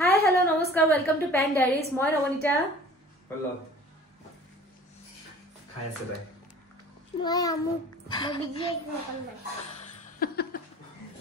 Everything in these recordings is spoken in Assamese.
Hi, hello, namaskar. Welcome to Pan Diaries. Moi Navanita. Hello. Khai ase bai. Moi amu. Moi busy open bai.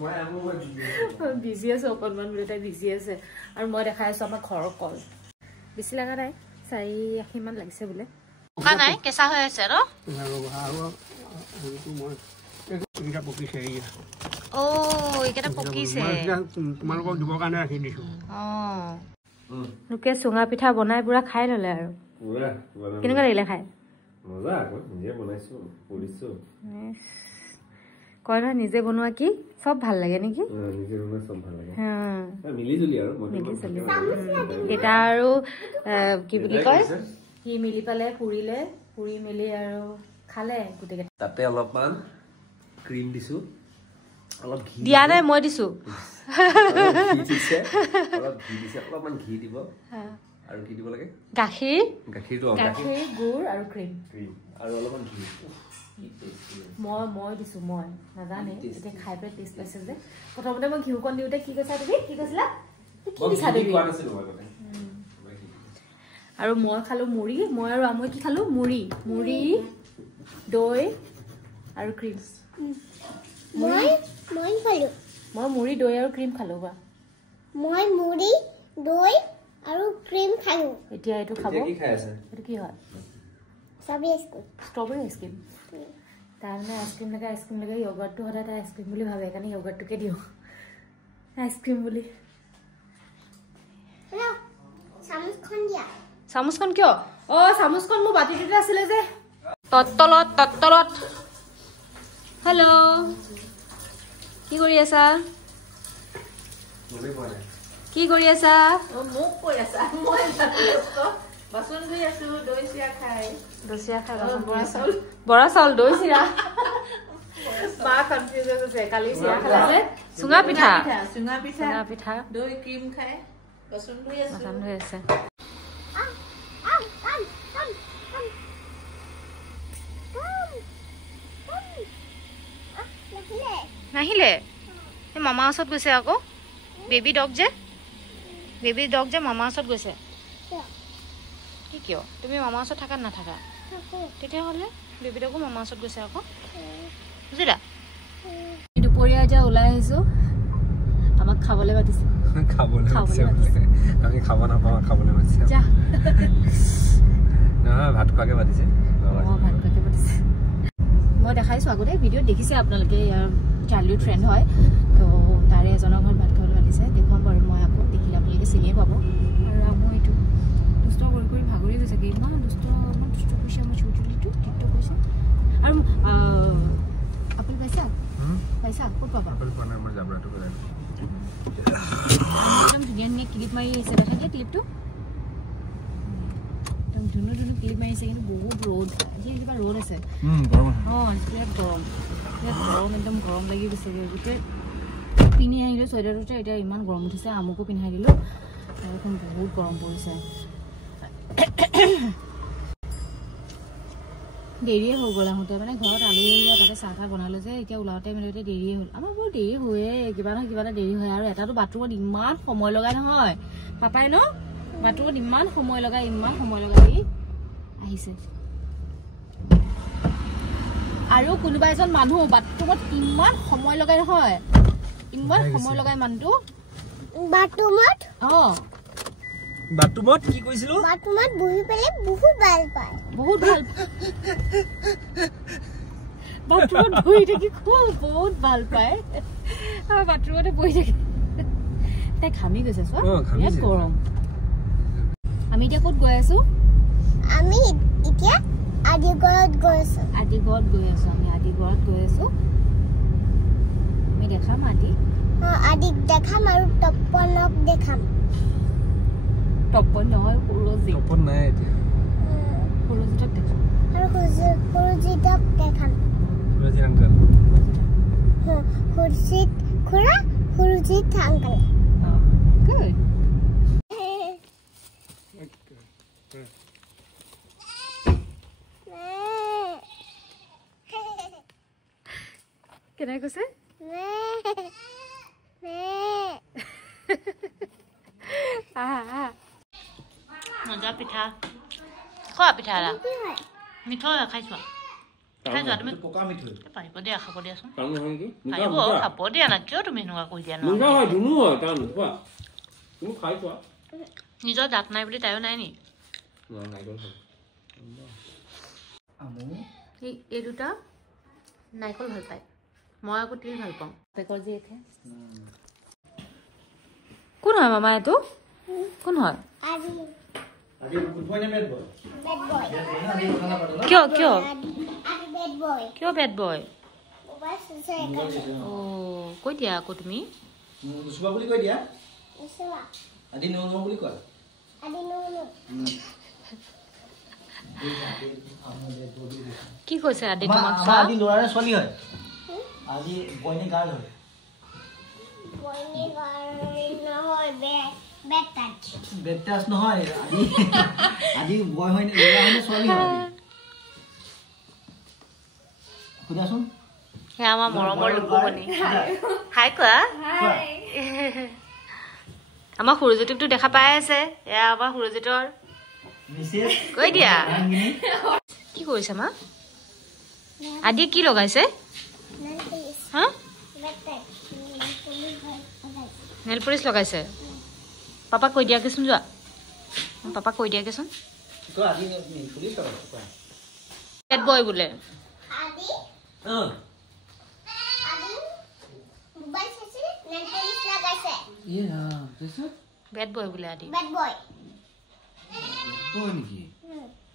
Moi amu moi busy ase open man bole ta busy ase. Aru moi dekhai asu amar khor kol. Bisi laga nai. Sai akhi man lagise bole. Ka nai kesa hoy ase ro? Kita pokise iya. Oh, ikata pokise. Tumalko dibo kane rakhi disu. Oh. Luke sunga pitha banai pura khai lole aru. Pura. Kenuka lagile khai? Moza ako, nije banaisu, porisu. Koi na nije banua ki sob bhal lage niki? Nije banua sob bhal lage. Ha. Mili juli aru, mili juli. Eta aru ki boli koi? Ki mili pale puri mili aru khale gute gete. Tate alopman cream disu. Alop ghee. Dia nai moi disu. Alop ghee dise, alopman ghee dibo. Ha. Aru ki dibo lage? Gakhir. Gakhir to gakhir, gur aru cream. Cream. Aru alopman ghee. মই দিছো মই নাজানে এটা খাই পে টেষ্ট পাইছে যে প্ৰথমতে মই ঘিউ কোন দিউতে কি কৈছা তুমি কি কৈছিলা কি দিছা দেবি আৰু মই খালো মুড়ি মই আৰু আমৈ কি খালো মুড়ি দৈ আৰু ক্ৰীম মই খালো মই মুড়ি দৈ আৰু ক্ৰীম খালো বা মই মুড়ি দৈ আৰু ক্ৰীম খালো এতিয়া এটো খাব কি খাই আছে এটো কি হয় স্ট্রবেরি আইসক্রিম তারনে আইসক্রিম লাগে ইয়োগার্ট তো হঠাৎ আইসক্রিম বলি ভাবে এখানে ইয়োগার্ট তোকে দিও আইসক্রিম বলি হ্যালো চামুচখন কিয় ও চামুচখন মো বাটিটোতে আছিল যে তত্তলত হেল্ল' কি কৰি আছা মোক কৈ আছা মই বাসন ধুই আছো দৈ চিৰা খাই বৰা চাউল দৈ চিৰা মা কনফিউজ হৈছে কালি চিৰা খালা যে চুঙা পিঠা দৈ ক্ৰীম খাই বাসন ধুই আছে নাহিলে এই মামা ওচৰত গৈছে আকৌ বেবি ডগ যে মামা ওচৰত গৈছে কিয় তুমি মামা ওচৰত থাকা নাথাকা তেতিয়া হলে বেবিডকো মামা ওচৰত গৈছে আকৌ বুজিলা দুপৰীয়া এতিয়া ওলাই আহিছো আমাক খাবলৈ মাতিছে আমি খাব নাপাওঁ খাবলৈ মাতিছে যা নহয় ভাত খোৱাকে মাতিছে মই দেখাইছো আগতে ভিডিঅ'ত দেখিছে আপোনালোকে ইয়াৰ চাইল্ডহুড ফ্ৰেণ্ড হয় তো তাৰে এজনৰ ঘৰত ভাত খাবলৈ মাতিছে দেখুৱাম বাৰু মই আকৌ দেখিলে আপোনালোকে চিনিয়ে পাব আৰু মই এইটো দুষ্ট কৰি ভাগৰি গৈছে কি ইমান দুষ্ট কৈছে আমাৰ চুটুলিটো টিকটক কৈছে আৰু আপেল পাইছা ক'ত পাবা আপেল পোৱা নাই মই জাবৰাটো কৰি একদম ধুনীয়া ক্লিপ মাৰি আহিছে দেখাইছে ক্লিপটো একদম ধুনীয়া ক্লিপ মাৰি আহিছে কিন্তু বহুত ৰ'দ আজি কিবা ৰ'দ আছে গৰম একদম গৰম লাগি গৈছে গোটেই পিন্ধি আহিলোঁ চুৱেটাৰটোতে এতিয়া ইমান গৰম উঠিছে আমুকো পিন্ধাই দিলোঁ এখন বহুত গৰম পৰিছে দেৰিয়ে হৈ গ'ল আহোঁতে মানে ঘৰত আলহী আহিলে তাতে চাহ বনালোঁ যে এতিয়া ওলাওঁতে মেলোঁতে দেৰিয়ে হ'ল আমাৰ বৰ দেৰি হয়ে কিবা নহয় কিবা এটা দেৰি হয় আৰু এটাতো বাথৰুমত ইমান সময় লগাই নহয় পাপাই ন বাথৰুমত ইমান সময় লগাই আহিছে আৰু কোনোবা এজন মানুহ বাথৰুমত ইমান সময় লগাই নহয় ইমান সময় লগাই মানুহটো বাথৰুমত কি কৈছিলো বাথৰুমত বহি পেলাই বহুত ভাল পায় বাথৰুমত বহি থাকি বহুত ভাল পায় বাথৰুমতে বহি থাকি তাই ঘামি গৈছে ইয়াত গৰম আমি এতিয়া ক'ত গৈ আছো আমি এতিয়া আদিগড়ত গৈ আছো আমি দেখাম আদিক দেখাম আৰু তপনক দেখাম তপন নহয় তপন নাই এতিয়া সৰুজিতক দেখাম আৰু সৰুজিতক দেখাম সৰুজিত uncle good Can I go say? মজা পিঠা খোৱা পিঠা ৰা মিঠৈ খাইছো খাইছো তুমি পকা মিঠৈ পাৰিব দিয়া খাব দিয়াচোন কাম নহয় কি পাৰিব খাব দিয়া না কিয় তুমি এনেকুৱা কৈ দিয়া মুগা হয় ধুনু হয় কাম খোৱা তুমি খাই খোৱা নিজৰ দাঁত নাই বুলি তাইও নাই নি নাই গল এই দুটা নাৰিকল ভাল পায় মই আকৌ তিল ভাল পাওঁ পেকৰ যে একে কোন হয় মামা এইটো কোন হয় কিয় কিয় কিয় বেড বয় কৈ দিয়া আকৌ তুমি কি কৈছে আদি তোমাক আজি লৰাৰে ছোৱালী হয় আজি বইনী গাৰ্ল হয় বেড টাচ নহয় আজি বয় হয় লৰা হয় ছোৱালী হয় শুনাচোন হে আমাৰ মৰমৰ লোকমণি হাই কোৱা আমাৰ সুৰজিতকটো দেখা পাই আছে এয়া আমাৰ সুৰজিতৰ কৈ দিয়া কি কৰিছে মা আদি কি লগাইছে হা নেল পলিশ লগাইছে পাপা কৈ দিয়াকেচোন যোৱা পাপা কৈ দিয়াকেচোন বেড বয় বোলে বেড বয় বোলে আদি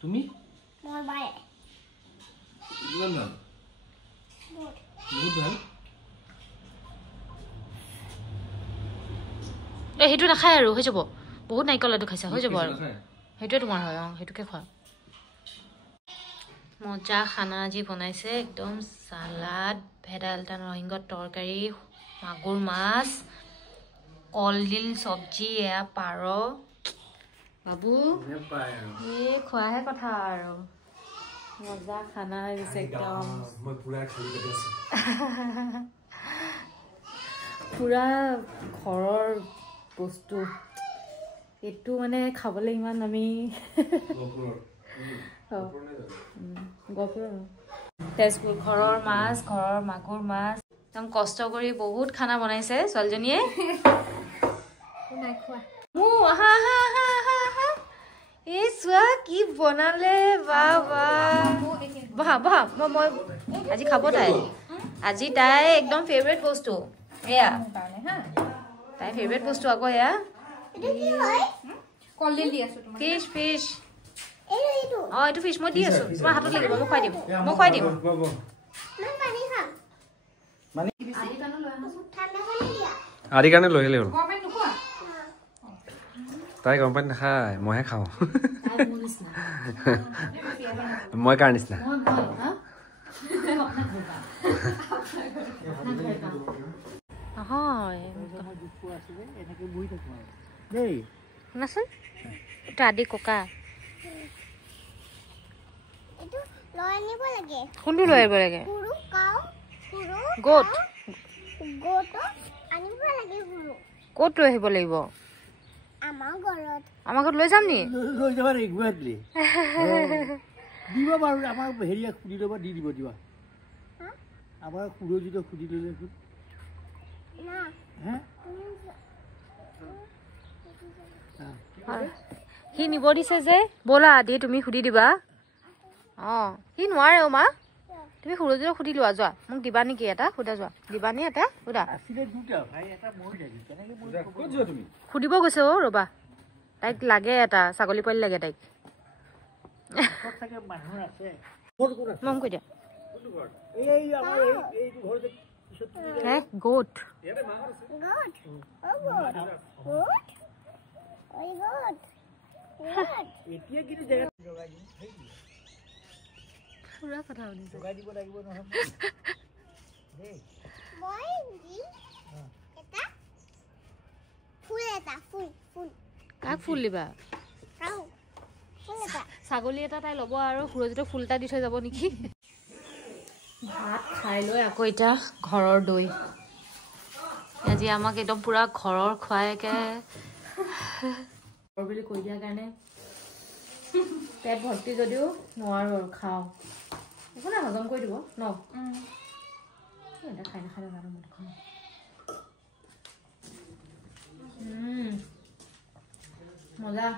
তুমি বহুত ভাল সেইটো নাখায় আৰু হৈ যাব বহুত নাৰিকল লাডু খাইছা হৈ যাব আৰু সেইটোৱে তোমাৰ হয় সেইটোকে খোৱা মজা খানা আজি বনাইছে একদম চালাড ভেদাইলতা নৰসিংহৰ তৰকাৰী মাগুৰ মাছ কলডিল চব্জি এয়া পাৰ বাবু এই খোৱাহে কথা আৰু মজা খানা হৈছে একদম পুৰা ঘৰৰ বস্তু এইটো মানে খাবলৈ ইমান আমি তেজপুৰ ঘৰৰ মাছ ঘৰৰ মাগুৰ মাছ একদম কষ্ট কৰি বহুত খানা বনাইছে ছোৱালীজনীয়ে এই চোৱা কি বনালে বাবা বহা বহা মই আজি খাব তাই আজি তাই একদম ফেভৰেট বস্তু এয়া তাই ফেভৰেট বস্তু আকৌ এয়া ফিছ ফিছ এইটো ফিছ মই দি আছো তোমাৰ হাতত লাগিব মই খুৱাই দিম আদি কাৰণে লৈ আহিলে হ'ল তাই গৰম পানী নাখায় মইহে খাওঁ মই কাৰ নিচিনা শুনাচোন এইটো আদি ককা কোনটো লৈ আহিব লাগে গোট ক'ত লৈ আহিব লাগিব আমাৰ ঘৰত লৈ যাম নি লৈ যাবা নি গুৱাহাটী দিব বাৰু আমাক হেৰিয়া সুধি ল'ব দি দিব দিবা আমাৰ সুৰজিত সুধি ল'লে সি নিব দিছে যে ব'লা আদি তুমি সুধি দিবা সি নোৱাৰে মা তুমি সুৰজিতক সুধি লোৱা যোৱা মোক দিবা নেকি এটা সুধা যোৱা দিবা নি এটা সুধা সুধিব গৈছে ৰ'বা তাইক লাগে এটা ছাগলী পোৱালি লাগে তাইক মম কৈ দিয়া গোট পুৰা কথা শুনিছে কাক ফুল দিবা ছাগলী এটা তাই ল'ব আৰু সুৰজিতক ফুল এটা দি থৈ যাব নেকি ভাত খাই লৈ আকৌ এতিয়া ঘৰৰ দৈ আজি আমাক একদম পুৰা ঘৰৰ খুৱাই একে বুলি কৈ দিয়াৰ কাৰণে পেট ভৰ্তি যদিও নোৱাৰো আৰু খাওঁ একো নাই হজম কৰি দিব ন এটা খাই নাখালে জানো মই খাওঁ মজা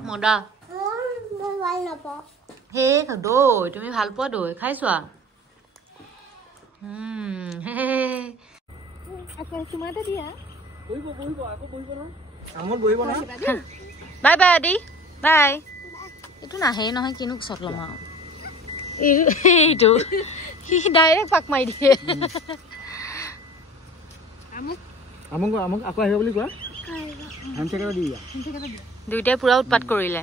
মজা ভাল নাপাওঁ হে দৈ তুমি ভাল পোৱা দৈ খাই চোৱা তোমাৰতে দিয়া বাই বাই আদি বাই এইটো নাহে নহয় কিনো চট ল'ম আৰু এইটো সি ডাইৰেক্ট পাক মাৰি দিয়ে আকৌ আহিব বুলি কোৱা দুইটাই পুৰা উৎপাত কৰিলে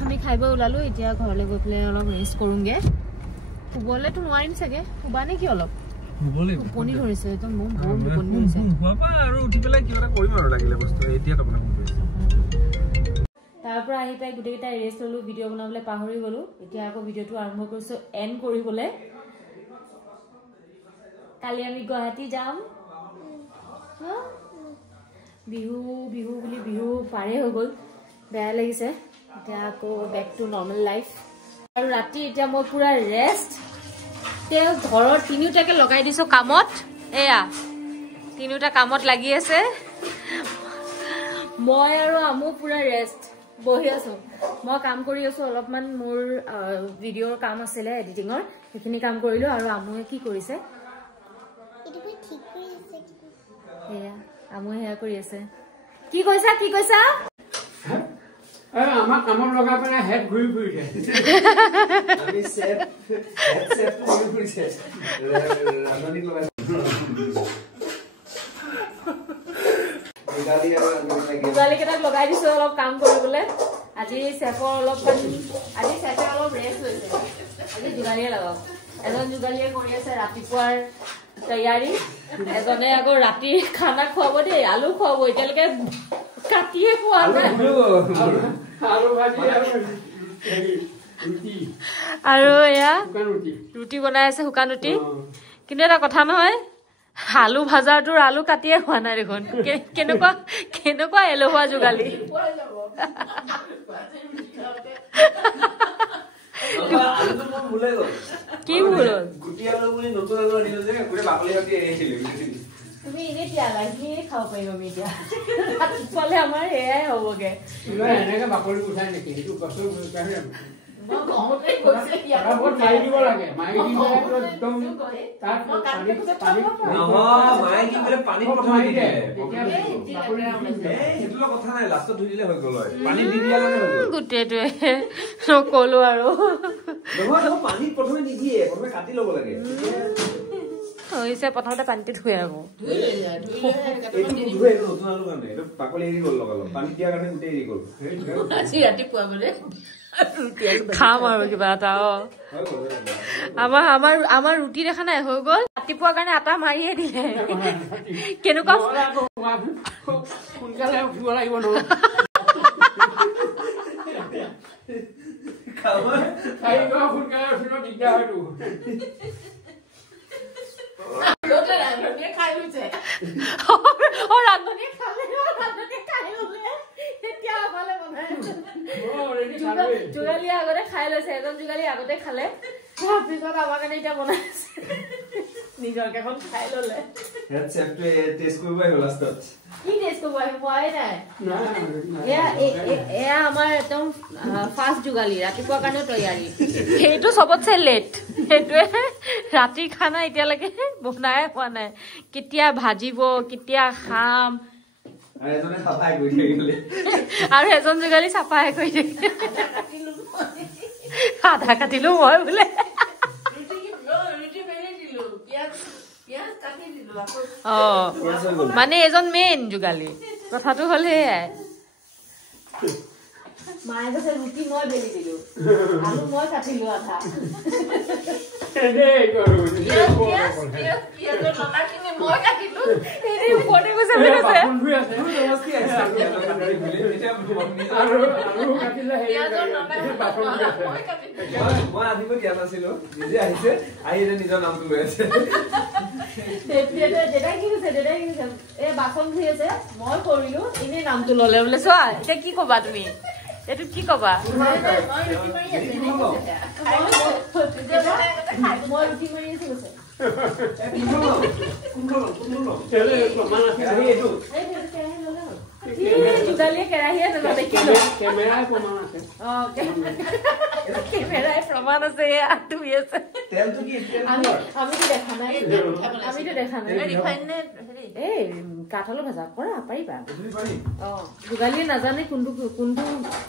আমি খাইব ওলালো এতিয়া ঘৰলৈ গৈ পেলাই অলপ ৰেষ্ট কৰোঁগে শুবলেতো নোৱাৰিম চাগে শুবা নেকি অলপ টোপনি ধৰিছে একদম মোৰ বহুত টোপনি ধৰিছে আৰু উঠি পেলাই কিবা এটা কৰিম আৰু লাগিলে বস্তু এতিয়া টোপনি ধৰিছে তাৰ পৰা আহি পাই গোটেইকেইটাই ৰেষ্ট ল'লো ভিডিঅ' বনাবলৈ পাহৰি গ'লো এতিয়া আকৌ ভিডিঅ'টো আৰম্ভ কৰিছোঁ এণ্ড কৰিবলৈ কালি আমি গুৱাহাটী যাম বিহু বিহু বুলি বিহু পাৰে হৈ গ'ল বেয়া লাগিছে এতিয়া আকৌ বেক টু নৰ্মেল লাইফ আৰু ৰাতি এতিয়া মই পুৰা ৰেষ্ট তেওঁ ঘৰৰ তিনিওটাকে লগাই দিছোঁ কামত এয়া তিনিওটা কামত লাগি আছে মই আৰু আমো পুৰা ৰেষ্ট বহি আছো মই কাম কৰি আছো অলপমান মোৰ ভিডিঅ'ৰ কাম আছিলে এডিটিঙৰ সেইখিনি কাম কৰিলো আৰু আমুৱে কি কৰিছে এয়া আমুৱে সেয়া কৰি আছে কি কৈছা আমাক কামত লগাই পেলাই হেড ঘূৰি ফুৰিছে আমি সেট ঘূৰি ফুৰিছে ৰান্ধনিক লগাইছে যোগালী কেইটাক লগাই দিছো অলপ কাম কৰিবলৈ আজি চেফৰ অলপমান আজি চেফে অলপ ৰেষ্ট লৈছে আজি যোগালীয়ে লগাওক এজন যোগালীয়ে কৰি আছে ৰাতিপুৱাৰ তৈয়াৰী এজনে আকৌ ৰাতিৰ খানা খুৱাব দেই আলু খুৱাব এতিয়ালৈকে কাটিয়ে খোৱা নাই আৰু এয়া ৰুটি বনাই আছে শুকান ৰুটি কিন্তু এটা কথা নহয় আলু ভাজাটোৰ আলু কাটিয়ে খোৱা নাই দেখোন কেনেকুৱা এলেহুৱা যোগালী কি ভুল তুমি এনে তিয়ালা সেইখিনি খাব পাৰিব আমি এতিয়া ৰাতিপুৱালে আমাৰ এয়াই হ'বগে এনেকে বাকলি গুচাই নেকি সেইটো গছৰ গোটেইটোৱে নকলো আৰু হৈছে প্ৰথমতে পানীতে ধুই আকৌ খাম আৰু কিবা এটা আমাৰ ৰুটি দেখা নাই হৈ গ'ল ৰাতিপুৱাৰ কাৰণে আটা মাৰিয়ে দিলে কেনেকুৱা সোনকালে উঠিব লাগিব নহয় সোনকালে উঠিব দিগদাৰ হয়তো যোগালী আগতে খাই লৈছে এজন যোগালী আগতে খালে তাৰপিছত আমাৰ কাৰণে এতিয়া বনাইছে নিজৰ কেইখন খাই ললে এয়া আমাৰ একদম ফাষ্ট যোগালী ৰাতিপুৱাৰ কাৰণেও তৈয়াৰী সেইটো চবতছে লেট সেইটোৱে ৰাতিৰ খানা এতিয়ালৈকে বনাই হোৱা নাই কেতিয়া ভাজিব কেতিয়া খাম আৰু এজন যোগালী চাফাই কৰি থাকে আধা কাটিলো মই বোলে মানে এজন মেইন যোগালী কথাটো হল সেয়াই মায়ে কৈছে ৰুটি মই বেলি দিলো আলু মই কাটিলো আধা বাচন ধুই আছে মই কৰিলো এনেই নামটো ললে বোলে চোৱা এতিয়া কি কবা তুমি এইটো কি কবা মই ৰুটি মাৰি আছো জোগালীয়ে কেৰাহীয়ে কেমেৰাই প্ৰমাণ আছে ধুই আছে আমিতো দেখা নাই এই কাঠলো ভাজা কৰা পাৰিবা যোগালীয়ে নাজানে কোনটো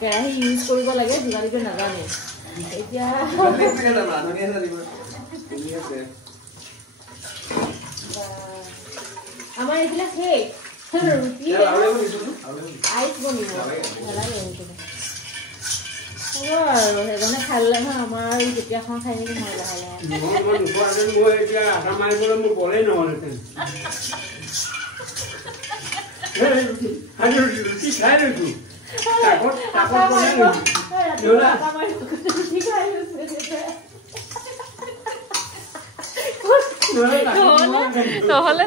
কেৰাহী ইউজ কৰিব লাগে যোগালীটো নাজানে এতিয়া আমাৰ এইবিলাক শেষ ৰুটি আইচ বনিব নালাগে হ'ব আৰু সেইজনে খাই ল'লে নহয় আমাৰ আৰু কেতিয়া খাওঁ খাই নেকি মই লাহে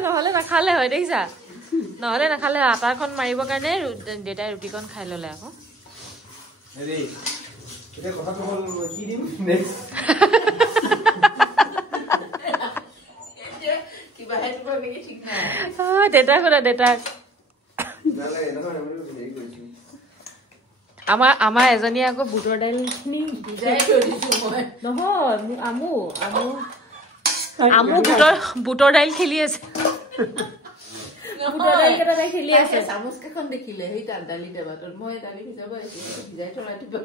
নহলে নাখালে হয় দেখিছা নহলে নাখালে আটাখন মাৰিবৰ কাৰণে দেউতাই ৰুটিখন খাই ললে আকৌ দেউতাক সোধা দেউতাক আমাৰ এজনীয়ে আকৌ বুটৰ দাইলখিনি ভিজাই থৈ দিছো মই নহয় আমু বুটৰ দাইল খেলি আছে চামুচ কেইখন দেখিলে সেই তাত দালি টেমাটোত মই দালি সিজাব ভিজাই থৈ ৰাতিপুৱা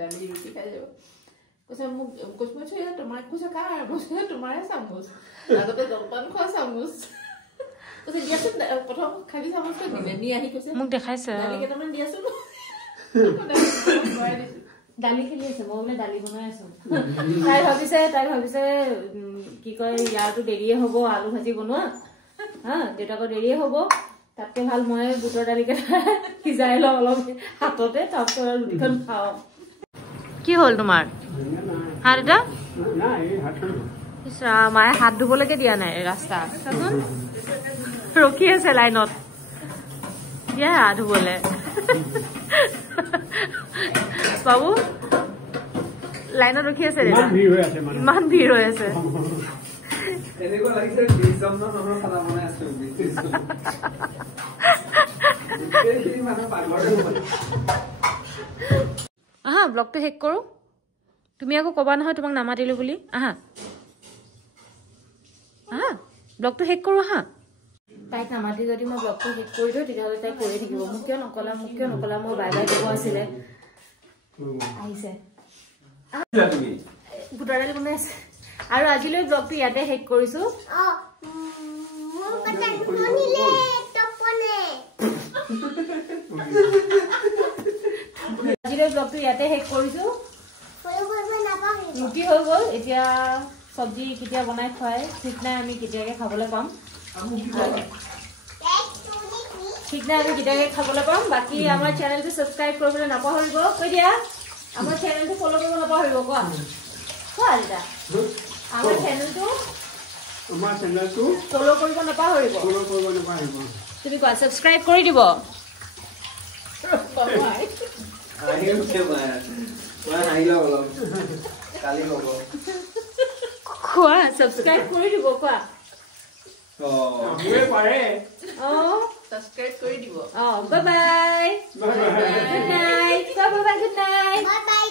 দালি ৰুটি খাই যাব কৈছে মোক কৈছে তোমাৰ কৈছে কাৰ কৈছে তোমাৰে চামুচ আগতে জলপান খোৱা চামুচ কৈছে দিয়াচোন প্ৰথম খালি চামুচটো দিলে নি আহি কৈছে মোক দেখাইছে দালি কেইটামান দিয়াচোন দালি খেলি আছে মই বোলে দালি বনাই আছো তাই ভাবিছে কি কয় ইয়াৰটো দেৰিয়ে হ'ব আলু ভাজি বনোৱা হা দেউতাকৰ দেৰিয়ে হ'ব তাতকে ভাল মই বুটৰ দালিকেইটা সিজাই লওঁ অলপ হাততে তাৰপিছত ৰুটিখন খাওঁ কি হ'ল তোমাৰ হাত এটা মায়ে হাত ধুবলৈকে দিয়া নাই ৰাস্তা ৰখি আছে লাইনত দিয়া ধুবলে বাবু লাইনত ৰখি আছে ইমান ভিৰ হৈ আছে আহা ব্লগটো শেষ কৰো তুমি আকৌ কবা নহয় তোমাক নামাতিলো বুলি আহা ব্লগটো শেষ কৰো আহা তাইক নামাতি যদি মই ব্লগটো শেষ কৰি দিওঁ তেতিয়াহ'লে তাই কৰি থাকিব মোক কিয় নকলা মই বাই বাই দিব আছিলে আহিছে বুটৰ দালি বনাই আছে আৰু আজিলৈ ব্লগটো ইয়াতে শেষ কৰিছো ৰুটি হৈ গ'ল এতিয়া চব্জি কেতিয়া বনাই খুৱাই ঠিক নাই আমি কেতিয়াকে খাবলৈ পাম বাকী আমাৰ চেনেলটো ছাবস্ক্ৰাইব কৰিবলৈ নাপাহৰিব কৈ দিয়া আমাৰ চেনেলটো ফলো কৰিব নাপাহৰিব কোৱা দাদা আমাৰ চেনেলটো ফলো কৰিব নাপাহৰিব তুমি কোৱা ছাবস্ক্ৰাইব কৰি দিব কোৱা ছাবস্ক্ৰাইব কৰি দিব কোৱা subscribe কৰি দিব bye bye good night bye bye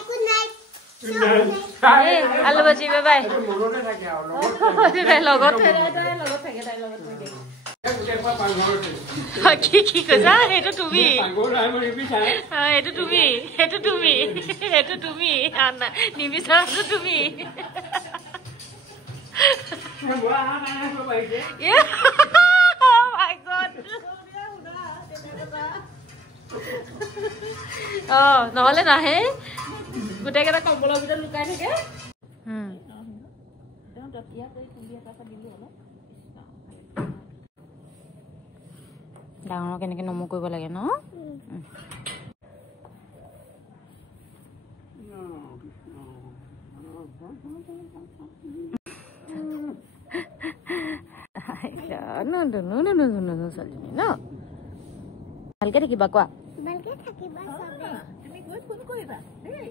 good night hey hello baji bye bye লগত থাকে কি কৈছা এইটো তুমি নিবিচাৰাটো তুমি oh my god নহলে নাহে গোটেই কেইটা কম্বলৰ ভিতৰত লুকাই থাকে ডাঙৰ কেনেকৈ নমু কৰিব লাগে ন ভালকে থাকিবা কোৱা ভালকে থাকিবা চবে তুমি গৈ ফোন কৰিবা দেই